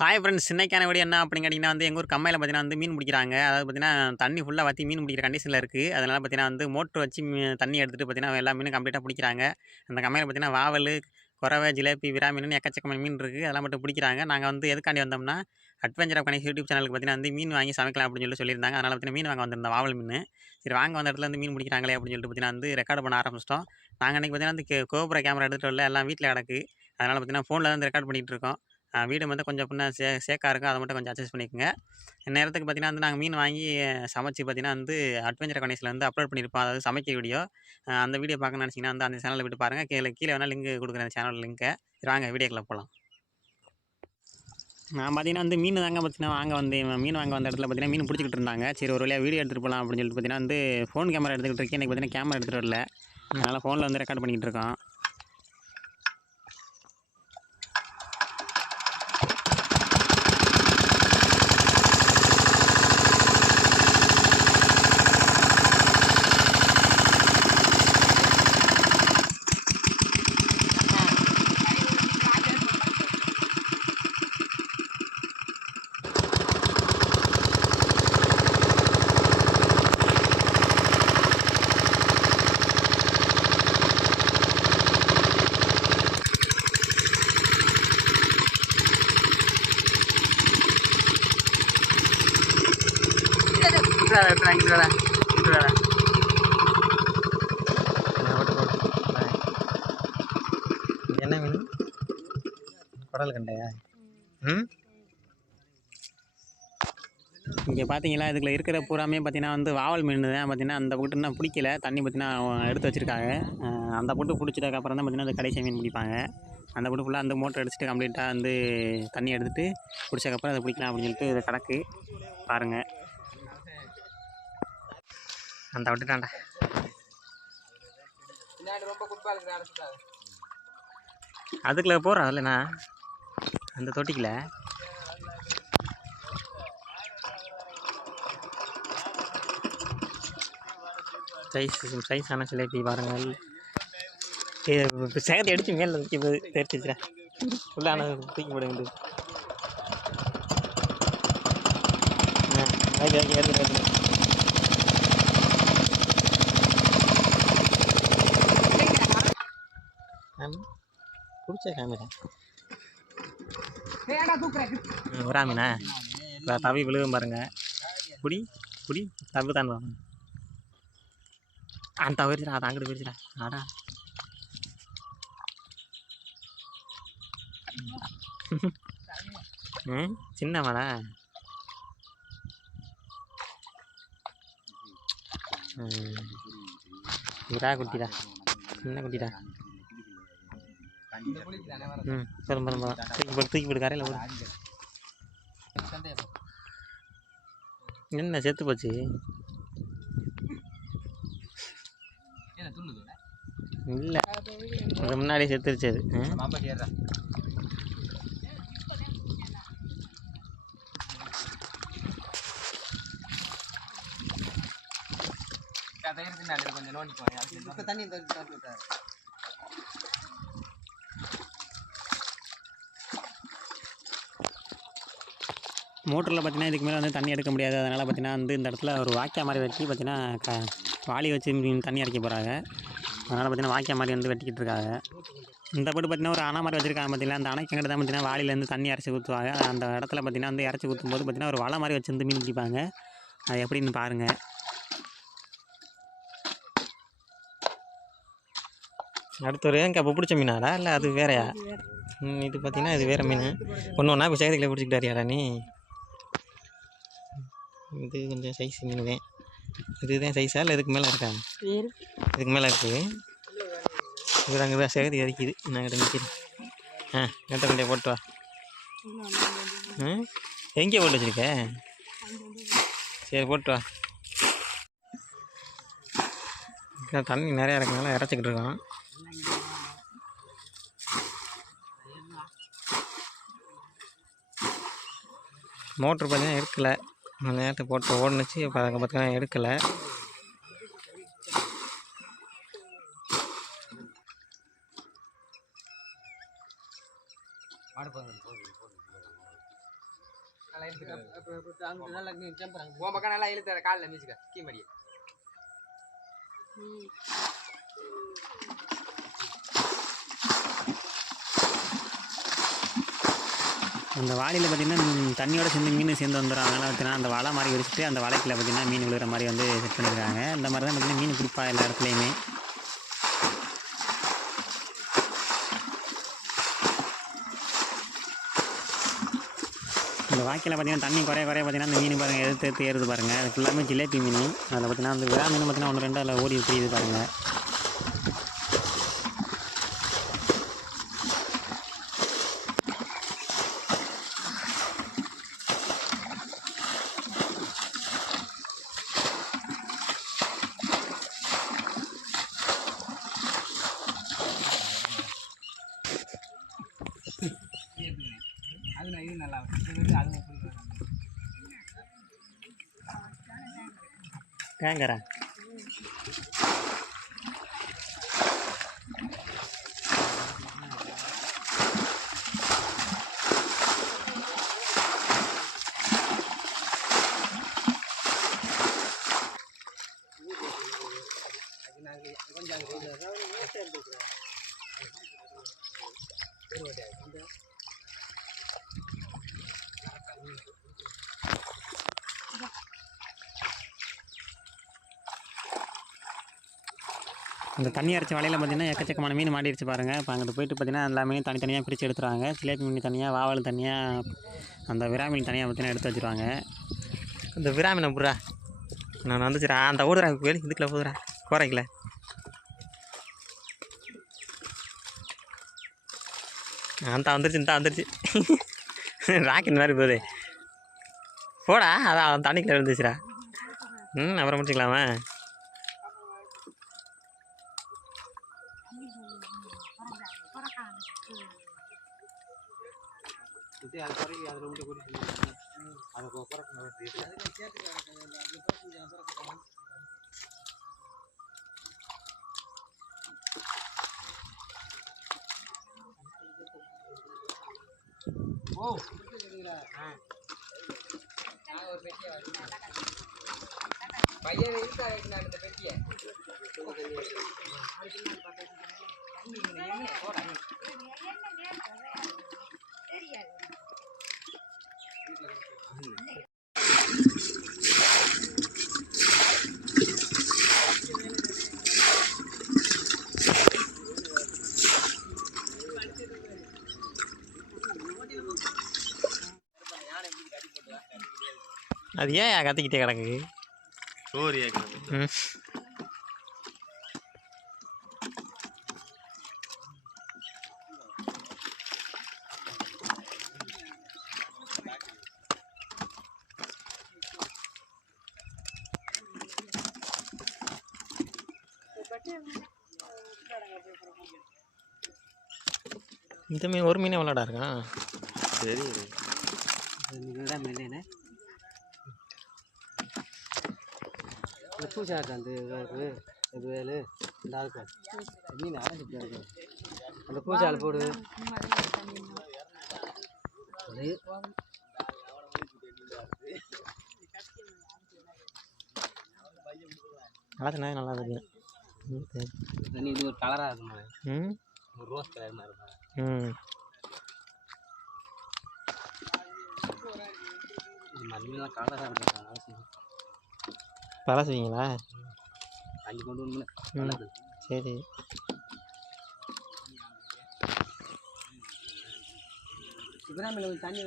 Hi friends இன்னைக்கான video என்ன அப்படின்னு கேட்டிங்கன்னா எங்கள் ஊர் கம்மாயில பார்த்தீங்கன்னா மீன் பிடிக்கிறாங்க. அதாவது பார்த்தீங்கன்னா, தண்ணி ஃபுல்லா வத்தி மீன் பிடிக்கிற கண்டிஷன்ல இருக்கு. அதனால பார்த்தீங்கன்னா மோட்டர் வச்சு தண்ணி எடுத்துட்டு பார்த்தீங்கன்னா, எல்லா மீனும் கம்ப்ளீட்டா பிடிக்கிறாங்க. அந்த கம்மாயில பார்த்தீங்கன்னா, வாவலு, கொறவ, ஜிலேபி, விரா மீனுன்னு எக்கச்சக்கமான மீன் இருக்கு. அதெல்லாம் மட்டும் பிடிக்கிறாங்க. நாங்க எதுக்காண்டி வந்தோம்னா, அட்வென்ச்சர் ஆஃப் கணேஷ் யூடியூப் சேனலுக்கு பார்த்தீங்கன்னா மீன் வாங்கி சமைக்கலாம் அப்படின்னு சொல்லியிருந்தாங்க. அதனால பார்த்தீங்கன்னா, மீன் வாங்க வந்திருந்தோம் வாவல் மீனு. சரி வாங்க வந்த இடத்துல மீன் பிடிக்கிறாங்களே அப்படின்னு சொல்லிட்டு பார்த்தீங்கன்னா ரெக்கார்ட் பண்ண ஆரம்பிச்சிட்டோம். நாங்க அன்னைக்கு பார்த்தீங்கன்னா கோபுர கேமரா எடுத்துட்டு வரல. எல்லாம் வீட்ல கிடக்கு. அதனால பார்த்தீங்கன்னா, ஃபோன்ல தான் ரெக்கார்ட் பண்ணிட்டு இருக்கோம். வீடு கொஞ்சம் பின்ன சேக்கா இருக்கும். அதை மட்டும் கொஞ்சம் அட்ஜஸ்ட் பண்ணிக்கோங்க. இந்நேரத்துக்கு பார்த்தீங்கன்னா நாங்கள் மீன் வாங்கி சமைச்சு பார்த்தீங்கன்னா அட்வென்ச்சர் கனெக்ஷனில் அப்லோட் பண்ணியிருப்போம். அதாவது சமைக்க வீடியோ. அந்த வீடியோ பார்க்கணும்னு நினச்சிங்கன்னா அந்த சேனலில் விட்டு பாருங்கள். கீழே வேணால் லிங்க் கொடுக்குறேன் அந்த சேனல் லிங்க்கை. வாங்க வீடியோக்குள்ளே போகலாம். நான் பார்த்தீங்கன்னா மீன் தாங்க பார்த்தீங்கன்னா வாங்க வந்தேன். மீன் வாங்க வந்த இடத்துல பார்த்தீங்கன்னா மீன் பிடிச்சிக்கிட்டு இருந்தாங்க. சரி ஒரு வழியாக வீடியோ எடுத்துகிட்டு போகலாம் அப்படின்னு சொல்லிட்டு பார்த்தீங்கன்னா ஃபோன் கேமரா எடுத்துக்கிட்டு இருக்கேன். எனக்கு பார்த்தீங்கன்னா கேமரா எடுத்துகிட்டு வரல. அதனால் ஃபோனில் ரெக்கார்ட் பண்ணிக்கிட்டு இருக்கோம். என்ன மீன்? குடல் கண்டையா? இங்கே பார்த்தீங்களா இதுக்குள்ள இருக்கிற பூராமே பார்த்தீங்கன்னா வாவல் மீன் தான். பார்த்தீங்கன்னா அந்த போட்டு இன்னும் பிடிக்கல. தண்ணி பார்த்தீங்கன்னா எடுத்து வச்சுருக்காங்க. அந்த போட்டு பிடிச்சதுக்கப்புறம் தான் பார்த்தீங்கன்னா அந்த கடைசி மீன் பிடிப்பாங்க. அந்த போட்டு ஃபுல்லாக அந்த மோட்டர் அடிச்சுட்டு கம்ப்ளீட்டாக தண்ணி எடுத்துகிட்டு பிடிச்சதுக்கப்புறம் அதை பிடிக்கலாம் அப்படின்னு சொல்லிட்டு இதை கிடக்கு பாருங்கள். அந்த விட்டுட்டாண்டா அதுக்குள்ள போகிறோம் இல்லைண்ணா அந்த தொட்டிக்குள்ள சைஸான சிலேபி பாருங்கள். சேகத்தை அடித்து மேலே தூக்கி தெரிச்சிச்சுடா ஃபுல்லான தூக்கி போடுங்க. பிடிச்ச கேமரா ஒரு மீனா தவி விழுகும் பாருங்க. குடி குடி தவி தான் அந்த போயிடுச்சுடா. அது அங்கிட்டு போயிடுச்சுடா. ஆடா சின்ன மழை விரா குட்டிடா. சின்ன குட்டிடா. பெரும் பெரும் தூக்கி போட்டு கரையில் போடு. என்ன செத்து போச்சு? இல்லை அது முன்னாடியே செத்துருச்சு. அது கொஞ்சம் நோண்டி போய் தண்ணி மோட்டரில் பார்த்தீங்கன்னா இதுக்கு மேலே தண்ணி எடுக்க முடியாது. அதனால் பார்த்தீங்கன்னா இந்த இடத்துல ஒரு வாய்க்கால் மாதிரி வெட்டி பார்த்தீங்கன்னா வாளி வச்சு தண்ணி இறக்கி போகிறாங்க. அதனால் பார்த்தீங்கன்னா வாய்க்கால் மாதிரி வெட்டிக்கிட்டு இருக்காங்க. இந்த போட்டு பார்த்தீங்கன்னா ஒரு அணை மாதிரி வச்சுருக்காங்க. பார்த்தீங்கன்னா அந்த அணைக்கு தான் பார்த்தீங்கன்னா வாளியிலேருந்து தண்ணி இறச்சி ஊற்றுவாங்க. அந்த இடத்துல பார்த்தீங்கன்னா இறச்சி ஊற்றும் போது பார்த்தீங்கன்னா ஒரு வலை மாதிரி வச்சு மீன் பிடிப்பாங்க. அது எப்படின்னு பாருங்கள். அடுத்து ஒரு ஏங்க இப்போ பிடிச்ச மீனாடா இல்லை அது வேறையா? இது பார்த்தீங்கன்னா இது வேறு மீன். ஒன்று ஒன்றா இப்போ சேகரிக்கல பிடிச்சிக்கிட்டாரியாடா நீ? இது கொஞ்சம் சைஸ் மீன் தான். இதுதான் சைஸா இல்லை இதுக்கு மேலே இருக்கா? இதுக்கு மேலே இருக்குது. இது அங்கே தான் சேகரி இறக்கிது. நான் கிட்ட நிற்கிறேன். நெட்டை கொண்டே போட்டு வா. எங்கே போட்டு வச்சுருக்க? சரி போட்டு வா. தண்ணி நிறையா இருக்கனால இறச்சிக்கிட்டு இருக்கோம். மோட்ரு பார்த்தீங்கன்னா எடுக்கலை. அந்த நேரத்தை போட்டு ஓடுனுச்சு. இப்போ அதை பார்த்தீங்கன்னா எடுக்கலை. உன் பக்கம் நல்லா இழுத்து காலில் மீச்சுக்க கீமடியை. அந்த வாளியில் பார்த்திங்கன்னா தண்ணியோட சேர்ந்து மீன் சேர்ந்து வந்துடும். அதனால் பார்த்தீங்கன்னா அந்த வலை மாதிரி விரிச்சிட்டு அந்த வலைக்குள்ள பார்த்திங்கன்னா மீன் விழுகிற மாதிரி வந்து செட் பண்ணியிருக்காங்க. இந்த மாதிரி தான் பார்த்திங்கன்னா மீன் பிடிப்பா எல்லா இடத்துலையுமே. இந்த வாய்க்கில் பார்த்திங்கன்னா தண்ணி குறைய பார்த்திங்கன்னா அந்த மீன் பாருங்கள் எடுத்து ஏறுது பாருங்கள். அது ஃபுல்லாமே ஜிலேபி மீன். அதில் பார்த்திங்கன்னா அந்த விரா மீன் பார்த்திங்கன்னா 1 2 அதில் ஓடி தெரியுது பாருங்கள். இது நல்லா கேங்கரா அந்த தண்ணி அரைச்ச வலையில் பார்த்திங்கன்னா எக்கச்சக்கமான மீன் மாட்டிடுச்சு பாருங்கள். இப்போ அங்கிட்டு போயிட்டு பார்த்திங்கன்னா எல்லா மீனையும் தனித்தனியாக பிரித்து எடுத்துருவாங்க. ஜிலேபி மீன் தனியாக, வாவல் தனியாக, அந்த விரா மீன் தனியாக பார்த்திங்கன்னா எடுத்து வச்சுருவாங்க. இந்த விரா மீனை புறா நான் வந்துச்சுரா அந்த ஓடுறா வெளி இதுக்குள்ள போதுறா குறைக்கல. அந்த வந்துருச்சு இந்த வந்துருச்சு ராக்கெட் மாதிரி போகுது போடா. அதான் தண்ணிக்குள்ள இருந்துச்சுரா. அப்புறம் முடிச்சுக்கலாமா? பையன் இருக்கா வைக்கிறான் இந்த பெட்டியை. அது ஏன் கத்திக்கிட்டே கிடக்கு? இந்த மீன் ஒரு மீனே விளாடா இருக்கான். சரி பூச்சா அந்த வேலு இந்த ஆளுக்கு மீன் அரைச்சிட்டு அந்த பூச்சால் போடு. நல்லா நல்லா இருக்கு. தண்ணி இது ஒரு கலராக இருக்குமா? ஒரு ரோஸ் கலர் மாதிரி இருக்கும். இது மண்ணிலாம் கலராக இருக்கும். பழ செய்வீங்களா? அஞ்சு கொண்டு வந்து சரி. இப்ராமில் தண்ணி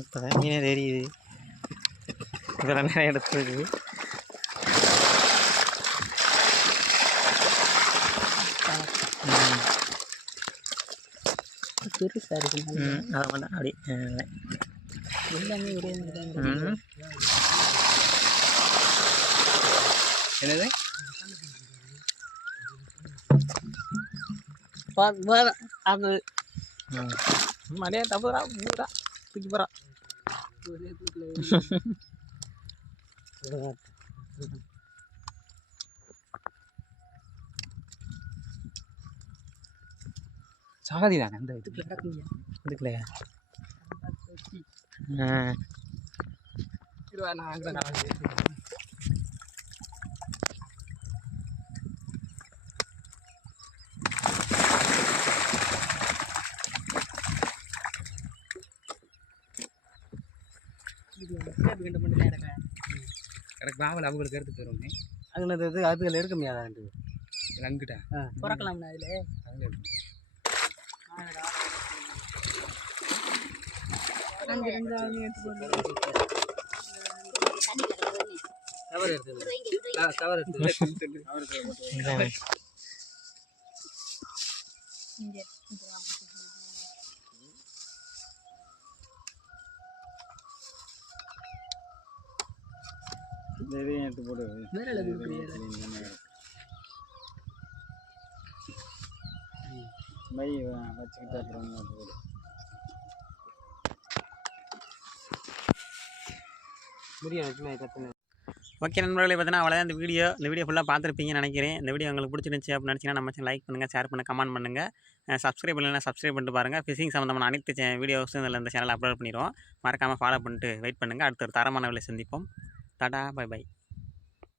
இப்போதான் மீனே தெரியுது. இதெல்லாம் நிறைய எடுத்துருக்கு. பெருசாக இருக்கு. அதை மட்டும் அப்படி எல்லாமே ஒரே என்னது அது மலையா தப்புறா பூரா தூக்கி போகிறா. சாதி தானே இந்த இதுக்குலையா? எனக்கு பாவல் அவங்களுக்கு எடுத்து போயிடுவோமே. அங்கே இது அதுகள் எடுக்க முடியாதான்ட்டு அங்கிட்ட பிறக்கலாம்ண்ணா அதில் கவர் எடுத்து கவர் எடுத்து இதையும் எடுத்து போடு. மை வச்சுக்கிட்டு அப்புறம் போடு. ஓகே நண்பர்களே, பார்த்தீங்கன்னா அவ்வளோதான் இந்த வீடியோ ஃபுல்லாக பார்த்துருப்பீங்கன்னு நினைக்கிறேன். இந்த வீடியோ உங்களுக்கு பிடிச்சிருந்துச்சி அப்படின்னு நினச்சிங்கன்னா நம்ம சேனல் லைக் பண்ணுங்கள், ஷேர் பண்ணுங்கள், கமெண்ட் பண்ணுங்கள். சப்ஸ்கிரைப் பண்ணலைன்னா சப்ஸ்கிரைப் பண்ணிட்டு பாருங்கள். ஃபிஷிங் சம்மந்தமான அனைத்து வீடியோஸும் இதில் இந்த சேனலில் அப்லோட் பண்ணிடுவோம். மறக்காமல் ஃபாலோ பண்ணிட்டு வெயிட் பண்ணுங்கள். அடுத்த ஒரு தரமான வேலை சந்திப்போம். Tata, bye by.